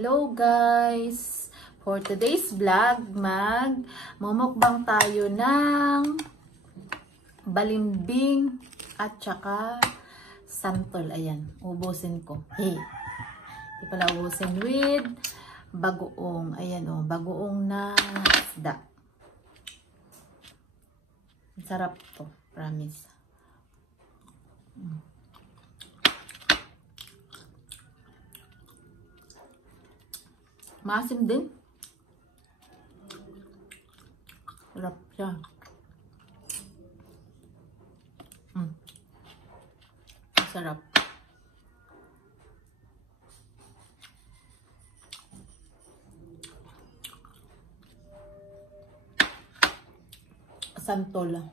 Hello guys! For today's vlog, mamukbang tayo ng balimbing at saka santol. Ayan, ubusin ko. Hey! Hindi pala ubusin with bagoong. Ayan o, bagoong na isda. Sarap to, promise. Maasim din. Sarap siya. Sarap. Santol.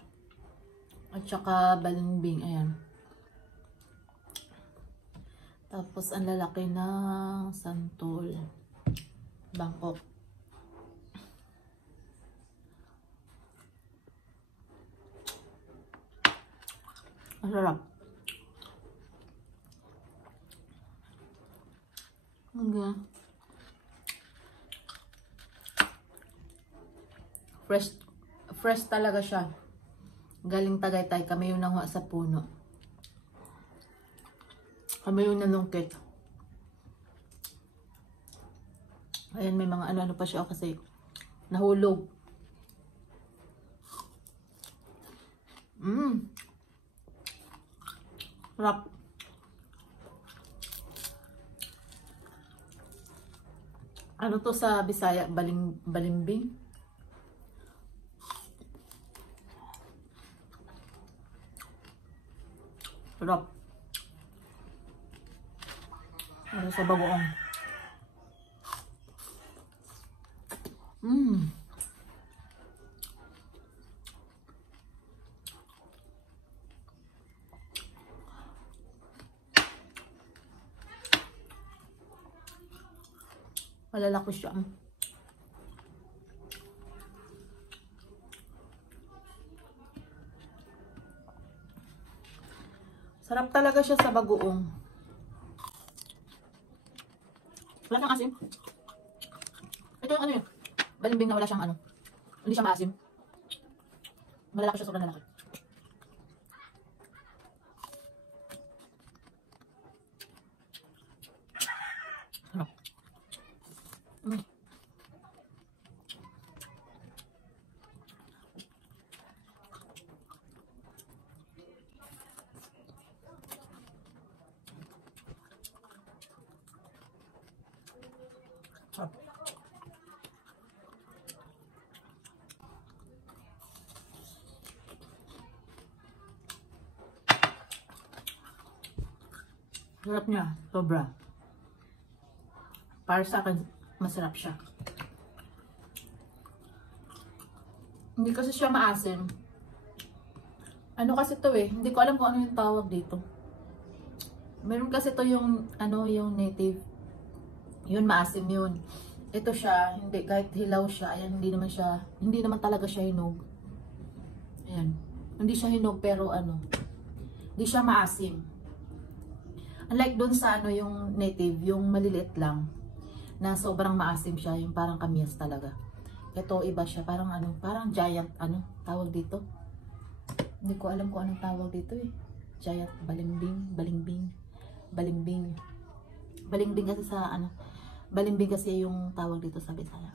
At saka balimbing. Ayan. Tapos ang lalaki ng santol. Bangkok. Ang sarap. Okay. Fresh talaga siya. Galing Tagaytay. Kami yung nanguha sa puno. Kami yung nanungkit. Ayan, may mga ano-ano pa siya kasi nahulog. Sarap. Ano to sa Bisaya? Balimbing? Sarap. Ano sa bagoong? Malalaki siya. Sarap talaga siya sa bagoong. Wala siyang asim. Ito yung ano yun. Balimbing na wala siyang ano. Hindi siya maasim. Malalaki siya, sobrang lalaki. Sarap. Sarap niya, sobra. Para sa akin, masarap siya. Hindi kasi siya maasim. Ano kasi to eh, hindi ko alam kung ano yung tawag dito. Meron kasi to yung, ano, yung native. Yun, maasim yun. Ito siya, hindi, kahit hilaw siya, ayan, hindi naman talaga siya hinog. Ayan, hindi siya hinog pero ano, hindi siya maasim. Unlike doon sa ano yung native, yung maliliit lang na sobrang maasim siya, yung parang kamyas talaga. Ito iba siya, parang ano, parang giant ano tawag dito. Hindi ko alam kung anong tawag dito eh. Giant balimbing kasi sa ano, balimbing kasi yung tawag dito sa Bisaya.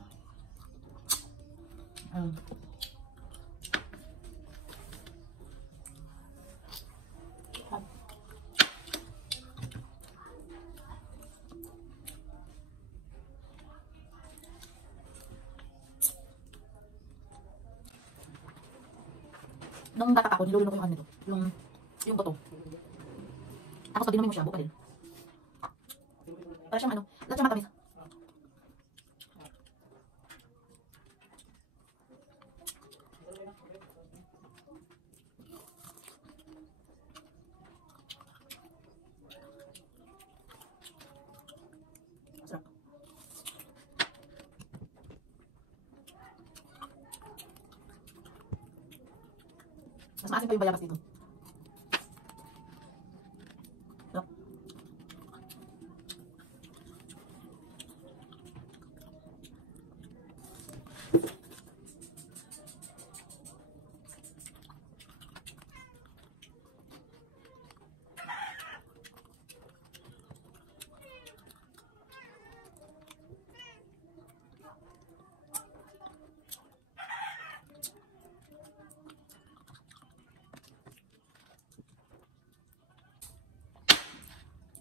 Nung bata ako, niluluno ko yung ano nito. Yung buto. Tapos pag dinamin mo siya, buo pa din. Para siyang ano, lahat siya matamis. Sarap. Mas maasim pa yung bayabas dito.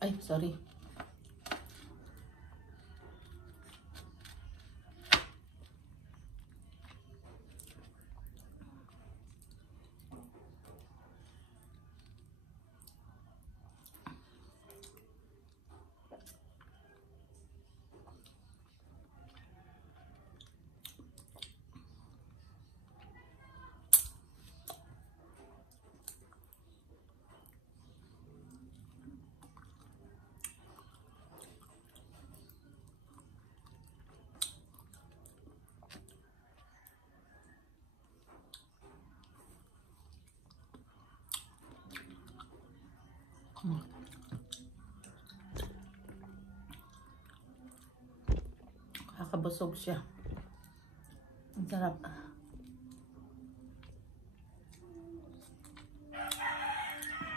Ay, sorry. Kakabusog siya. Ang sarap.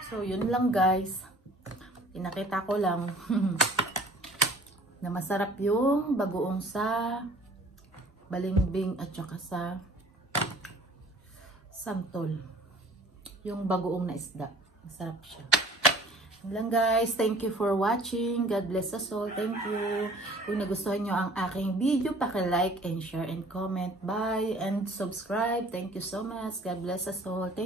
So, yun lang guys. Pinakita ko lang na masarap yung bagoong sa balimbing at saka sa santol. Yung bagoong na isda. Masarap siya. Yun lang guys. Thank you for watching. God bless us all. Thank you. Kung nagustuhan nyo ang aking video, paki-like and share and comment. Bye and subscribe. Thank you so much. God bless us all. Thank